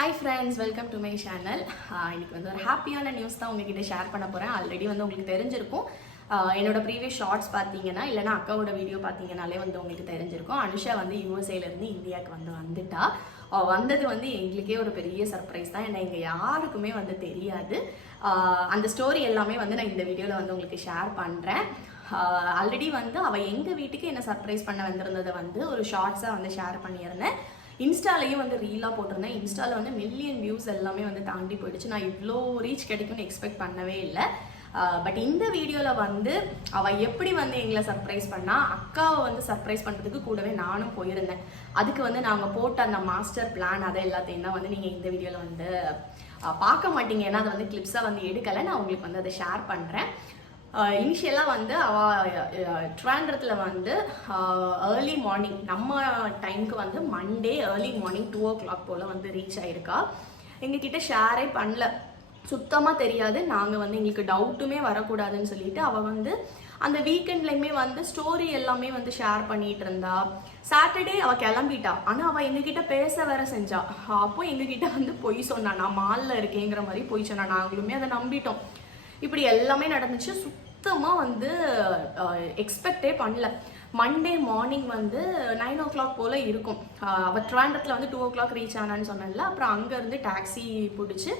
Hi friends, welcome to my channel. இன்னைக்கு வந்து ஒரு ஹாப்பியான நியூஸ் தான் உங்ககிட்ட ஷேர் பண்ண போகிறேன். ஆல்ரெடி வந்து உங்களுக்கு தெரிஞ்சிருக்கும். என்னோட ப்ரீவியஸ் ஷார்ட்ஸ் பார்த்தீங்கன்னா இல்லைனா அக்காவோட வீடியோ பார்த்தீங்கனாலே வந்து உங்களுக்கு தெரிஞ்சிருக்கும். அனுஷா வந்து யூஎஸ்ஏலேருந்து இந்தியாவுக்கு வந்துட்டா. வந்தது வந்து எங்களுக்கே ஒரு பெரிய சர்ப்ரைஸ் தான். ஏன்னா இங்கே யாருக்குமே வந்து தெரியாது. அந்த ஸ்டோரி எல்லாமே வந்து நான் இந்த வீடியோவில் வந்து உங்களுக்கு ஷேர் பண்ணுறேன். ஆல்ரெடி வந்து அவள் எங்கள் வீட்டுக்கு என்ன சர்ப்ரைஸ் பண்ண வந்திருந்ததை வந்து ஒரு ஷார்ட்ஸாக வந்து ஷேர் பண்ணியிருந்தேன். இன்ஸ்டாலையும் வந்து ரீலாக போட்டிருந்தேன். இன்ஸ்டாவில் வந்து மில்லியன் வியூஸ் எல்லாமே வந்து தாண்டி போயிடுச்சு. நான் இவ்வளோ ரீச் கிடைக்கும்னு எக்ஸ்பெக்ட் பண்ணவே இல்லை. பட் இந்த வீடியோவில் வந்து அவள் எப்படி வந்து எங்களை சர்ப்ரைஸ் பண்ணால் அக்காவை வந்து சர்ப்ரைஸ் பண்ணுறதுக்கு கூடவே நானும் போயிருந்தேன். அதுக்கு வந்து நாங்கள் போட்ட அந்த மாஸ்டர் பிளான் அதை எல்லாத்தையும் தான் வந்து நீங்கள் இந்த வீடியோவில் வந்து பார்க்க மாட்டீங்க. ஏன்னா அதை வந்து கிளிப்ஸாக வந்து எடுக்கலை. நான் உங்களுக்கு வந்து அதை ஷேர் பண்ணுறேன். இனிஷியலாக வந்து அவள் ட்ராண்டத்தில் வந்து ஏர்லி மார்னிங் நம்ம டைமுக்கு வந்து மண்டே ஏர்லி மார்னிங் 2 o'clock போல் வந்து ரீச் ஆகிருக்கா. எங்ககிட்ட ஷேரே பண்ணல, சுத்தமாக தெரியாது. நாங்கள் வந்து எங்களுக்கு டவுட்டுமே வரக்கூடாதுன்னு சொல்லிட்டு அவள் வந்து அந்த வீக்கெண்ட்லையுமே வந்து ஸ்டோரி எல்லாமே வந்து ஷேர் பண்ணிட்டு இருந்தா. சாட்டர்டே அவள் கிளம்பிட்டா. ஆனால் அவள் எங்ககிட்ட பேச வேற செஞ்சா. அப்போ எங்ககிட்ட வந்து பொய் சொன்னா, நான் மாலில் இருக்கேங்கிற மாதிரி பொய் சொன்னா. நாங்களுமே அதை நம்பிட்டோம். இப்படி எல்லாமே நடந்துச்சு. சுத்தமாக வந்து எக்ஸ்பெக்டே பண்ணல. மண்டே மார்னிங் வந்து 9 o'clock போல் இருக்கும். அவள் ட்ராண்டத்தில் வந்து 2 o'clock ரீச் ஆனான்னு சொன்னல. அப்புறம் அங்கேருந்து டாக்ஸி பிடிச்சி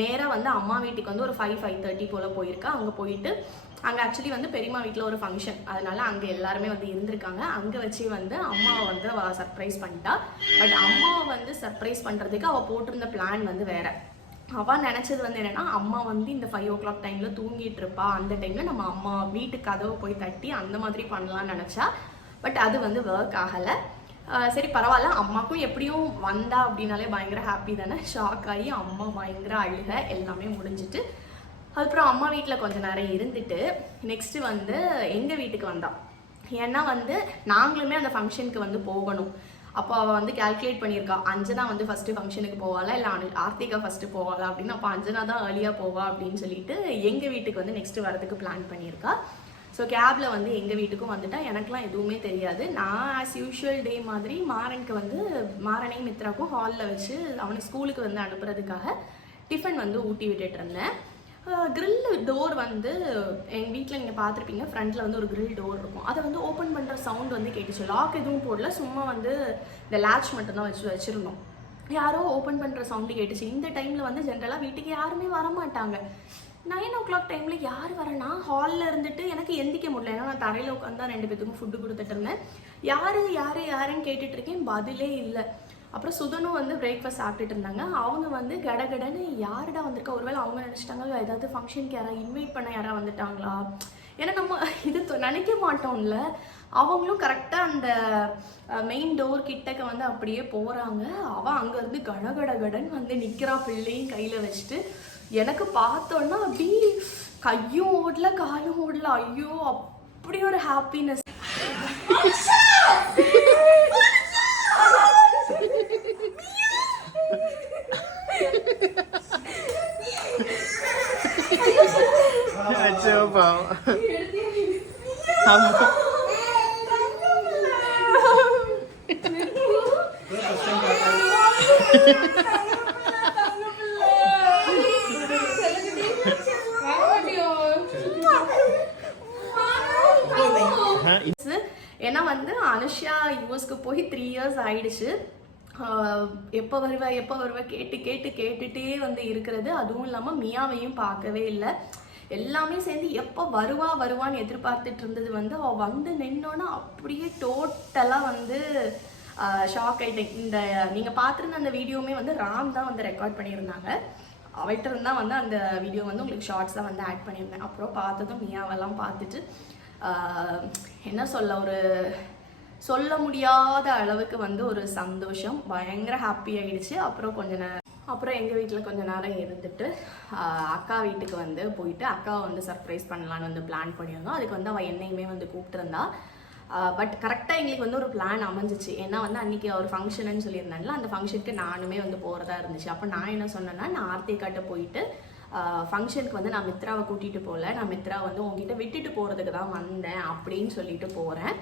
நேராக வந்து அம்மா வீட்டுக்கு வந்து ஒரு 5-5:30 போல் போயிருக்கா. அங்கே போயிட்டு அங்கே ஆக்சுவலி வந்து பெரியம்மா வீட்டில் ஒரு ஃபங்க்ஷன், அதனால அங்கே எல்லாருமே வந்து இருந்திருக்காங்க. அங்கே வச்சு வந்து அம்மாவை வந்து அவள் சர்ப்ரைஸ் பண்ணிட்டா. பட் அம்மாவை வந்து சர்ப்ரைஸ் பண்ணுறதுக்கு அவள் போட்டிருந்த பிளான் வந்து வேற. அவள் நினச்சது வந்து என்னென்னா, அம்மா வந்து இந்த 5 o'clock டைமில் தூங்கிட்டு இருப்பா. அந்த டைமில் நம்ம அம்மா வீட்டு கதவை போய் தட்டி அந்த மாதிரி பண்ணலான்னு நினச்சா. பட் அது வந்து ஒர்க் ஆகலை. சரி பரவாயில்ல, அம்மாக்கும் எப்படியும் வந்தா அப்படின்னாலே பயங்கர ஹாப்பி தானே. ஷாக் ஆகி அம்மா பயங்கர அழுக எல்லாமே முடிஞ்சிட்டு அதுக்கப்புறம் அம்மா வீட்டில் கொஞ்சம் நேரம் இருந்துட்டு நெக்ஸ்ட்டு வந்து எங்கள் வீட்டுக்கு வந்தான். ஏன்னா வந்து நாங்களுமே அந்த ஃபங்க்ஷனுக்கு வந்து போகணும். அப்போ அவள் வந்து கால்குலேட் பண்ணியிருக்கா, அஞ்சனா வந்து ஃபஸ்ட்டு ஃபங்க்ஷனுக்கு போவாளா இல்லை ஆர்த்திகா ஃபஸ்ட்டு போவாளா அப்படின்னு. அப்போ அஞ்சனா தான் ஏர்லியாக போவா அப்படின்னு சொல்லிட்டு எங்கள் வீட்டுக்கு வந்து நெக்ஸ்ட்டு வரதுக்கு பிளான் பண்ணியிருக்கா. ஸோ கேபில் வந்து எங்கள் வீட்டுக்கும் வந்துட்டா. எனக்குலாம் எதுவுமே தெரியாது. நான் ஆஸ் யூஷுவல் டே மாதிரி மாறனுக்கு வந்து மாறனையும் மித்ராவுக்கும் ஹாலில் வச்சு அவனுக்கு ஸ்கூலுக்கு வந்து அனுப்புறதுக்காக டிஃபன் வந்து ஊட்டி விட்டுட்டு இருந்தேன். கிரில் டோர் வந்து எங்கள் வீட்டில் நீங்கள் பார்த்துருப்பீங்க, ஃப்ரண்ட்டில் வந்து ஒரு கிரில் டோர் இருக்கும். அதை வந்து ஓப்பன் பண்ணுற சவுண்ட் வந்து கேட்டுச்சு. லாக் எதுவும் போடல, சும்மா வந்து இந்த லேட்ச் மட்டும்தான் வச்சுருந்தோம். யாரோ ஓப்பன் பண்ணுற சவுண்டு கேட்டுச்சு. இந்த டைமில் வந்து ஜென்ரலாக வீட்டுக்கு யாருமே வரமாட்டாங்க. 9 o'clock டைமில் யார் வரேன்னா ஹாலில் இருந்துட்டு எனக்கு எந்திக்க முடியல. ஏன்னா நான் தரையில் உட்காந்து தான் 2 பேத்துக்கும் ஃபுட்டு கொடுத்துட்டு இருந்தேன். யாருன்னு கேட்டுட்டு இருக்கேன், பதிலே இல்லை. அப்புறம் சுதனும் வந்து பிரேக்ஃபாஸ்ட் சாப்பிட்டுட்டு இருந்தாங்க. அவங்க வந்து கடகடன்னு யாருடா வந்திருக்கா, ஒருவேளை அவங்க நினச்சிட்டாங்க ஏதாவது ஃபங்க்ஷனுக்கு யாராவது இன்வைட் பண்ண யாராவது வந்துட்டாங்களா. ஏன்னா நம்ம இது நினைக்க மாட்டோம்ல. அவங்களும் கரெக்டாக அந்த மெயின் டோர் கிட்டக்க வந்து அப்படியே போகிறாங்க. அவள் அங்கேருந்து கடகடன்னு வந்து நிற்கிறா, பிள்ளையும் கையில் வச்சுட்டு. எனக்கு பார்த்தோன்னா அப்படி கையும் ஓடல காலும் ஓடல. ஐயோ, அப்படி ஒரு ஹாப்பினஸ். ஏன்னா வந்து அனுஷா யூஎஸ்க்கு போய் 3 years ஆயிடுச்சு. எப்போ வருவ கேட்டுட்டே வந்து இருக்கிறது. அதுவும் இல்லாமல் மியாவையும் பார்க்கவே இல்லை. எல்லாமே சேர்ந்து எப்போ வருவான்னு எதிர்பார்த்துட்டு இருந்தது வந்து அவள் வந்து நின்னோன்னா அப்படியே டோட்டலாக வந்து ஷாக் ஆகிட்டேன். இந்த நீங்கள் பார்த்துருந்த அந்த வீடியோவுமே வந்து ராம் தான் வந்து ரெக்கார்ட் பண்ணியிருந்தாங்க. அவர்கிட்ட இருந்தால் வந்து அந்த வீடியோ வந்து உங்களுக்கு ஷார்ட்ஸாக வந்து ஆட் பண்ணியிருந்தேன். அப்புறம் பார்த்ததும் மியாவெல்லாம் பார்த்துட்டு என்ன சொல்ல, ஒரு சொல்ல முடியாத அளவுக்கு வந்து ஒரு சந்தோஷம், பயங்கர ஹாப்பி ஆகிடுச்சு. அப்புறம் எங்கள் வீட்டில் கொஞ்சம் நேரம் இருந்துட்டு அக்கா வீட்டுக்கு வந்து போயிட்டு அக்காவை வந்து சர்ப்ரைஸ் பண்ணலான்னு வந்து பிளான் பண்ணியிருந்தோம். அதுக்கு வந்து அவள் என்னையுமே வந்து கூப்பிட்டுருந்தா. பட் கரெக்டாக எங்களுக்கு வந்து ஒரு பிளான் அமைஞ்சிச்சு. ஏன்னா வந்து அன்றைக்கி ஒரு ஃபங்க்ஷன்னு சொல்லியிருந்தாங்கல்ல, அந்த ஃபங்க்ஷனுக்கு நானுமே வந்து போகிறதா இருந்துச்சு. அப்போ நான் என்ன சொன்னேன்னா, நான் ஆர்த்திகாட்ட போயிட்டு ஃபங்க்ஷனுக்கு வந்து நான் மித்ராவை கூட்டிகிட்டு போகல, நான் மித்ரா வந்து உங்ககிட்ட விட்டுட்டு போகிறதுக்கு தான் வந்தேன் அப்படின்னு சொல்லிட்டு போகிறேன்.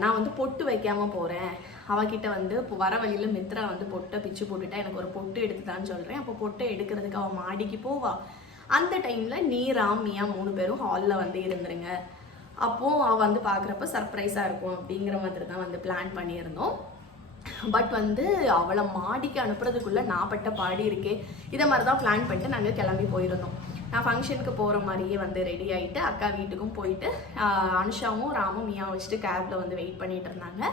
நான் வந்து பொட்டு வைக்காமல் போகிறேன் அவகிட்ட வந்து இப்போ வர வழியில் மித்ரா வந்து பொட்டை பிச்சு போட்டுட்டா, எனக்கு ஒரு பொட்டு எடுத்துதான்னு சொல்கிறேன். அப்போ பொட்டை எடுக்கிறதுக்கு அவள் மாடிக்கு போவா. அந்த டைமில் நீ ராம் மியா 3 பேரும் ஹாலில் வந்து இருந்துருங்க. அப்போது அவள் வந்து பார்க்குறப்ப சர்ப்ரைஸாக இருக்கும் அப்படிங்கிற மாதிரி தான் வந்து பிளான் பண்ணியிருந்தோம். பட் வந்து அவளை மாடிக்கு அனுப்புறதுக்குள்ளே நான் பட்ட பாடி இருக்கே, இதை மாதிரி தான் பிளான் பண்ணிட்டு நாங்கள் கிளம்பி போயிருந்தோம். நான் ஃபங்க்ஷனுக்கு போகிற மாதிரியே வந்து ரெடி ஆகிட்டு அக்கா வீட்டுக்கும் போயிட்டு அனுஷாவும் ராமும் மியா வச்சுட்டு கேபில் வந்து வெயிட் பண்ணிட்டு இருந்தாங்க.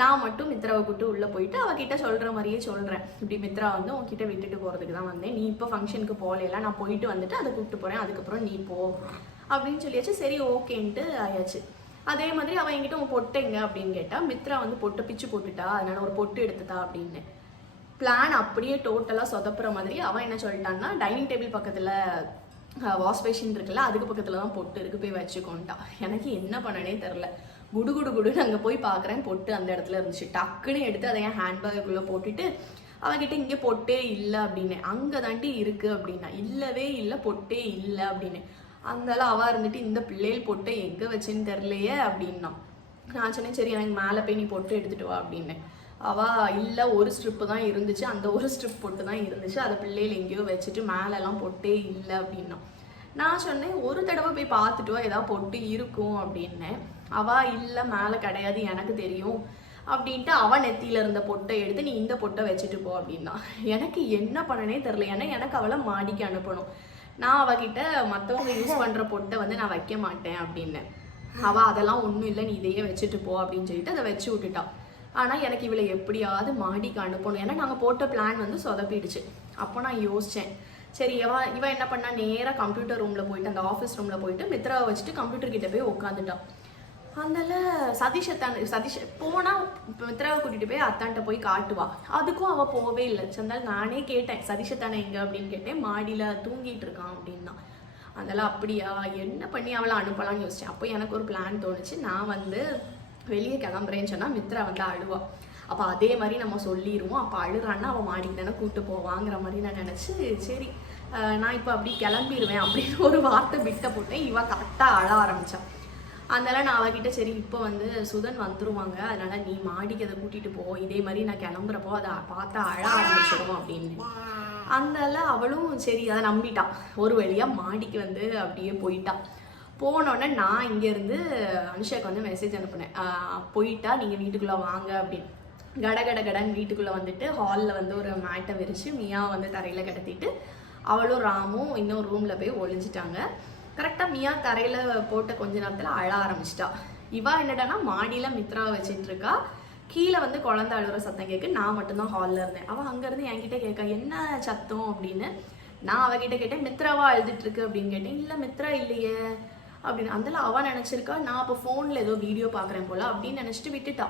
நான் மட்டும் மித்ராவை கூப்பிட்டு உள்ளே போயிட்டு அவகிட்ட சொல்கிற மாதிரியே சொல்கிறேன், இப்படி மித்ரா வந்து உன்கிட்ட விட்டுட்டு போகிறதுக்கு தான் வந்தேன், நீ இப்போ ஃபங்க்ஷனுக்கு போகல, நான் போயிட்டு வந்துட்டு அதை கூப்பிட்டு போகிறேன், அதுக்கப்புறம் நீ போ அப்படின்னு சொல்லியாச்சு. சரி ஓகேன்ட்டு ஆயாச்சு. அதே மாதிரி அவன் என்கிட்ட உன் பொட்டைங்க அப்படின்னு கேட்டால், மித்ரா வந்து பொட்டை பிச்சு போட்டுட்டா, அதனால ஒரு பொட்டு எடுத்துட்டா அப்படின்னு. பிளான் அப்படியே டோட்டலாக சொதப்புற மாதிரி அவன் என்ன சொல்லிட்டான்னா, டைனிங் டேபிள் பக்கத்தில் வாஷ் பேஷன் இருக்குல்ல, அதுக்கு பக்கத்தில் தான் பொட்டு இருக்குது, போய் வச்சுக்கோன்ட்டான். எனக்கு என்ன பண்ணனே தெரில. குடுன்னு அங்கே போய் பார்க்குறேன், பொட்டு அந்த இடத்துல இருந்துச்சு. டக்குன்னு எடுத்து அதை என் ஹேண்ட்பேக்குள்ளே போட்டுட்டு அவகிட்ட இங்கே பொட்டே இல்லை அப்படின்னு. அங்கே தாண்டி இருக்குது அப்படின்னா, இல்லவே இல்லை, பொட்டே இல்லை அப்படின்னு. அந்தால அவள் இருந்துட்டு இந்த பிள்ளைகள் பொட்டை எங்கே வச்சுன்னு தெரிலையே அப்படின்னா. நான் சொன்னேன், சரி எனக்கு மேலே போய் நீ பொட்டு எடுத்துகிட்டு வா அப்படின்னு. அவள் இல்லை, ஒரு ஸ்ட்ரிப்பு தான் இருந்துச்சு, அந்த ஒரு ஸ்ட்ரிப் பொட்டு தான் இருந்துச்சு, அதை பிள்ளைகள் எங்கேயோ வச்சுட்டு மேலெல்லாம் பொட்டே இல்லை அப்படின்னா. நான் சொன்னேன், ஒரு தடவை போய் பார்த்துட்டு வா, ஏதாவது பொட்டு இருக்கும் அப்படின்னேன். அவள் இல்லை, மேலே கிடையாது, எனக்கு தெரியும் அப்படின்ட்டு அவள் நெத்தியில் இருந்த பொட்டை எடுத்து நீ இந்த பொட்டை வச்சுட்டு போ அப்படின்னா. எனக்கு என்ன பண்ணனே தெரில. ஏன்னா எனக்கு அவளை மாடிக்கு அனுப்பணும். நான் அவகிட்ட மற்றவங்க யூஸ் பண்ணுற பொட்டை வந்து நான் வைக்க மாட்டேன் அப்படின்னு. அவள் அதெல்லாம் ஒன்றும் இல்லை, நீ இதையே வச்சுட்டு போ அப்படின்னு சொல்லிட்டு அதை வச்சு விட்டுட்டான். ஆனால் எனக்கு இவளை எப்படியாவது மாடிக்கு அனுப்பணும். ஏன்னா நாங்கள் போட்ட பிளான் வந்து சொதப்பிடுச்சு. அப்போ நான் யோசித்தேன், சரி இவன் என்ன பண்ணா, நேராக கம்ப்யூட்டர் ரூமில் போயிட்டு, அந்த ஆஃபீஸ் ரூமில் போயிட்டு மித்ராவை வச்சுட்டு கம்ப்யூட்டர் கிட்ட போய் உட்காந்துட்டான். அதனால சதீஷ் போனால் மித்ராவை கூட்டிகிட்டு போய் அத்தான்ட்ட போய் காட்டுவா. அதுக்கும் அவள் போவே இல்லை. அதனால நானே கேட்டேன், சதீஷத்தானே எங்கே அப்படின்னு கேட்டேன். மாடியில் தூங்கிட்டு இருக்கான் அப்படின்னா. அதனால அப்படியா, என்ன பண்ணி அவளை அனுப்பலான்னு யோசித்தேன். அப்போ எனக்கு ஒரு பிளான் தோணுச்சு. நான் வந்து வெளியே கிளம்புறேன்னு சொன்னால் மித்ரா வந்து அழுவா. அப்போ அதே மாதிரி நம்ம சொல்லிடுவோம். அப்போ அழுறான்னா அவள் மாடிக்கு தானே கூப்பிட்டு போவாங்கிற மாதிரி நான் நினச்சி, சரி நான் இப்போ அப்படி கிளம்பிடுவேன் அப்படின்னு ஒரு வார்த்தை விட்ட போட்டேன். இவன் கரெக்டாக அழ ஆரம்பித்தான். அதனால நான் அவகிட்ட, சரி இப்போ வந்து சுதன் வந்துருவாங்க, அதனால நீ மாடிக்கு அதை கூட்டிகிட்டு போ, இதே மாதிரி நான் கிளம்புறப்போ அதை பார்த்தா அழ ஆரம்பிச்சிடுவோம் அப்படின்னு. அதனால அவளும் சரி அதை நம்பிட்டான். ஒரு வழியாக மாடிக்கு வந்து அப்படியே போயிட்டான். போனோடனே நான் இங்கேருந்து அனுஷாக்கு வந்து மெசேஜ் அனுப்புனேன், போயிட்டா நீங்கள் வீட்டுக்குள்ளே வாங்க அப்படின்னு. கடன்னு வீட்டுக்குள்ளே வந்துட்டு ஹாலில் வந்து ஒரு மேட்டை விரித்து மியா வந்து தரையில் கிடத்திட்டு அவளும் ராமும் இன்னொரு ரூமில் போய் ஒழிஞ்சிட்டாங்க. கரெக்டாக மியா தரையில் போட்ட கொஞ்ச நேரத்தில் அழ ஆரம்பிச்சிட்டா. இவா என்னடானா மாடியில் மித்ராவை வச்சுட்டு இருக்கா, கீழே வந்து குழந்தை அழுகிற சத்தம் கேட்கு. நான் மட்டும்தான் ஹாலில் இருந்தேன். அவள் அங்கேருந்து என்கிட்ட கேட்க, என்ன சத்தம் அப்படின்னு. நான் அவகிட்ட கேட்டேன், மித்ராவா அழுதுட்டுருக்கு அப்படின்னு கேட்டேன். இல்லை மித்ரா இல்லையே அப்படின்னு. அதில் அவள் நினச்சிருக்கா நான் அப்போ ஃபோனில் ஏதோ வீடியோ பார்க்குறேன் போல் அப்படின்னு நினச்சிட்டு விட்டுட்டா.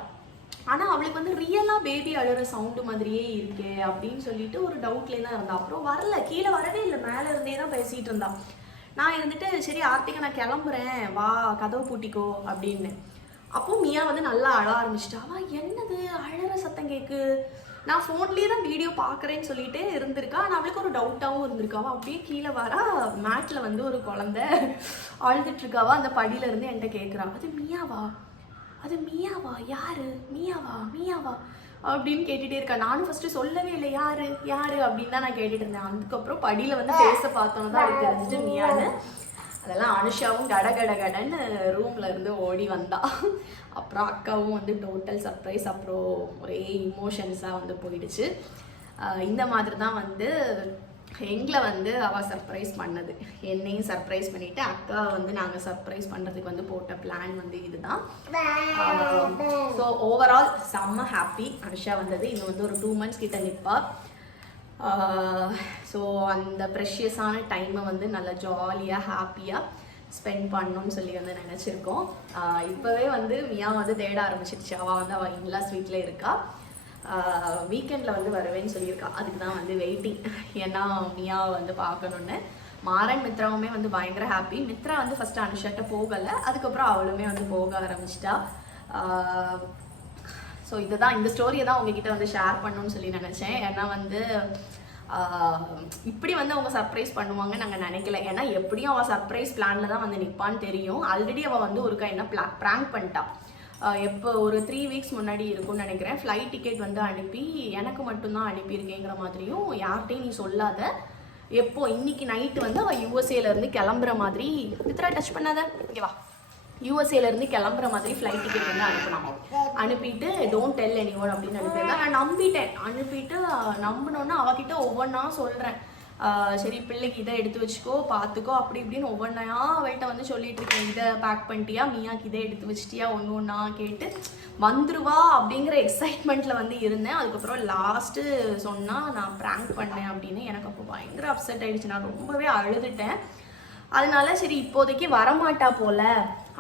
ஆனால் அவளுக்கு வந்து ரியலாக பேபி அழுகிற சவுண்டு மாதிரியே இருக்கே அப்படின்னு சொல்லிட்டு ஒரு டவுட்லேயே தான் இருந்தா. அப்புறம் வரல, கீழே வரவே இல்லை, மேலே இருந்தே தான் பேசிகிட்டு இருந்தா. நான் இருந்துட்டு, சரி ஆர்த்திகா நான் கிளம்புறேன், வா கதவு பூட்டிக்கோ அப்படின்னு. அப்போது மியா வந்து நல்லா அழ ஆரம்பிச்சிட்டா. அவள் என்னது அழகிற சத்தம் கேட்கு, நான் ஃபோன்லேயே தான் வீடியோ பார்க்குறேன்னு சொல்லிட்டு இருந்திருக்கா. ஆனால் அவளுக்கு ஒரு டவுட்டாகவும் இருந்திருக்கா. அவள் அப்படியே கீழே வரா, மேட்டில் வந்து ஒரு குழந்தை அழுதுட்ருக்காவா. அந்த படியில இருந்து என்கிட்ட கேட்குறா, அது மியாவா யாரு, மியாவா அப்படின்னு கேட்டுகிட்டே இருக்கா. நானும் ஃபஸ்ட்டு சொல்லவே இல்லை யாரு அப்படின்னு தான் நான் கேட்டுட்டு இருந்தேன். அதுக்கப்புறம் படியில் வந்து பேச பார்த்தோன்னு தான் அது தெரிஞ்சுட்டு மியான்னு. அதெல்லாம் அனுஷாவும் கடன்னு ரூமில் இருந்து ஓடி வந்தா. அப்புறம் அக்காவும் வந்து டோட்டல் சர்ப்ரைஸ். அப்புறம் ஒரே இமோஷன்ஸாக வந்து போயிடுச்சு. இந்த மாதிரி தான் வந்து எங்களை வந்து அவள் சர்ப்ரைஸ் பண்ணது. என்னையும் சர்ப்ரைஸ் பண்ணிவிட்டு அக்கா வந்து நாங்கள் சர்ப்ரைஸ் பண்ணுறதுக்கு வந்து போட்ட பிளான் வந்து இதுதான். ஸோ ஓவரால் செம்ம ஹாப்பி. அனுஷா வந்தது இன்னும் வந்து ஒரு 2 months கிட்ட நிற்பா. ஸோ அந்த ப்ரெஷியஸான டைமை வந்து நல்லா ஜாலியாக ஹாப்பியாக ஸ்பெண்ட் பண்ணணும்னு சொல்லி வந்து நினச்சிருக்கோம். இப்போவே வந்து மியா வந்து தேட ஆரம்பிச்சிடுச்சு. அவள் வந்து அவள் இன்லாஸ் வீட்டில் இருக்கா. வீக்கெண்டில் வந்து வருவேன்னு சொல்லியிருக்கா. அதுக்கு தான் வந்து வெயிட்டிங். ஏன்னா மியாவை வந்து பார்க்கணுன்னு. மாறன் மித்ராவுமே வந்து பயங்கர ஹாப்பி. மித்ரா வந்து ஃபஸ்ட்டு அனுஷாட்ட போகலை, அதுக்கப்புறம் அவளுமே வந்து போக ஆரம்பிச்சிட்டா. ஸோ இதுதான், இந்த ஸ்டோரியை தான் உங்ககிட்ட வந்து ஷேர் பண்ணணும்னு சொல்லி நினச்சேன். ஏன்னா வந்து இப்படி வந்து அவங்க சர்ப்ரைஸ் பண்ணுவாங்கன்னு நாங்கள் நினைக்கல. ஏன்னா எப்படியும் அவள் சர்ப்ரைஸ் பிளானில் தான் வந்து நிற்பான்னு தெரியும். ஆல்ரெடி அவள் வந்து ஒருக்கா என்ன ப்ராங்க் பண்ணிட்டா. எப்போ ஒரு 3 வீக்ஸ் முன்னாடி இருக்கும்னு நினைக்கிறேன். ஃப்ளைட் டிக்கெட் வந்து அனுப்பி எனக்கு மட்டும்தான் அனுப்பியிருக்கேங்கிற மாதிரியும், யார்கிட்டையும் நீ சொல்லாத, எப்போ இன்னைக்கு நைட்டு வந்து அவள் யூஎஸ்ஏலேருந்து கிளம்புற மாதிரி, இத்தனை டச் பண்ணாத இங்கே வா, யூஎஸ்ஏலேருந்து கிளம்புற மாதிரி ஃப்ளைட் டிக்கெட் வந்து அனுப்பினாங்க. அனுப்பிட்டு டோன்ட் டெல் எனிஒன் அப்படின்னு அனுப்பியிருந்தேன். நான் நம்பிட்டேன். அனுப்பிட்டு நம்பினோன்னா அவகிட்ட ஒவ்வொன்றா சொல்கிறேன், சரி பிள்ளைக்கு இதை எடுத்து வச்சுக்கோ, பார்த்துக்கோ, அப்படி இப்படின்னு ஒவ்வொன்றையா அவள்கிட்ட வந்து சொல்லிட்டு இருக்கேன். இதை பேக் பண்ணிட்டியா, மியாக்கு இதை எடுத்து வச்சிட்டியா, ஒன்று ஒன்றா கேட்டு வந்துருவா அப்படிங்கிற எக்ஸைட்மெண்ட்டில் வந்து இருந்தேன். அதுக்கப்புறம் லாஸ்ட்டு சொன்னால் நான் ப்ராங்க் பண்ணேன் அப்படின்னு எனக்கு அப்போ பயங்கர அப்செட் ஆகிடுச்சு. நான் ரொம்பவே அழுதுட்டேன். அதனால சரி இப்போதைக்கு வரமாட்டா போல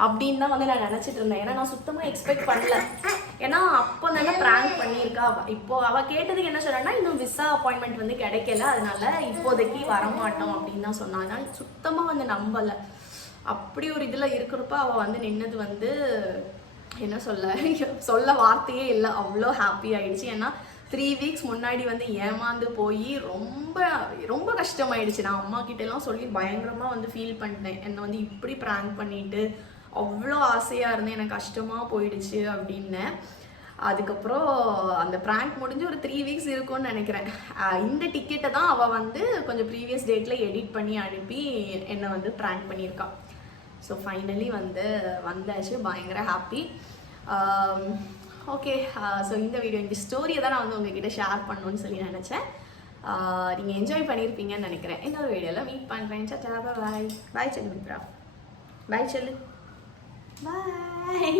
அப்படின்னு தான் வந்து நான் நினச்சிட்டு இருந்தேன். ஏன்னா நான் சுத்தமாக எக்ஸ்பெக்ட் பண்ணல. ஏன்னா அப்போ தானே ப்ராங்க் பண்ணியிருக்கா. இப்போ அவள் கேட்டதுக்கு என்ன சொன்னா, இன்னும் விசா அப்பாயின்மெண்ட் வந்து கிடைக்கல, அதனால இப்போதைக்கு வரமாட்டோம் அப்படின்னு தான் சொன்னான். அதனால சுத்தமாக வந்து நம்பலை. அப்படி ஒரு இதில் இருக்கிறப்ப அவள் வந்து நின்னது வந்து என்ன சொல்ல வார்த்தையே இல்லை. அவ்வளோ ஹாப்பி ஆயிடுச்சு. ஏன்னா 3 வீக்ஸ் முன்னாடி வந்து ஏமாந்து போய் ரொம்ப ரொம்ப கஷ்டமாயிடுச்சு. நான் அம்மா கிட்டலாம் சொல்லி பயங்கரமாக வந்து ஃபீல் பண்ணிட்டேன். என்னை வந்து இப்படி ப்ராங்க் பண்ணிட்டு அவ்வளோ ஆசையாக இருந்தேன், எனக்கு கஷ்டமாக போயிடுச்சு அப்படின்னு. அதுக்கப்புறம் அந்த ப்ராங்க் முடிஞ்சு ஒரு 3 வீக்ஸ் இருக்கும்னு நினைக்கிறேன். இந்த டிக்கெட்டை தான் அவள் வந்து கொஞ்சம் ப்ரீவியஸ் டேட்டில் எடிட் பண்ணி அனுப்பி என்னை வந்து ப்ராங்க் பண்ணியிருக்கா. ஸோ ஃபைனலி வந்து வந்தாச்சு, பயங்கர ஹாப்பி. ஓகே, ஸோ இந்த வீடியோ, இந்த ஸ்டோரியை தான் நான் வந்து உங்ககிட்ட ஷேர் பண்ணணும்னு சொல்லி நினச்சேன். நீங்கள் என்ஜாய் பண்ணியிருப்பீங்கன்னு நினைக்கிறேன். இன்னொரு வீடியோவில் மீட் பண்ணுறேன். பாய் பாய் செல்லு மித்ரா, பாய் செல்லு, பாய்.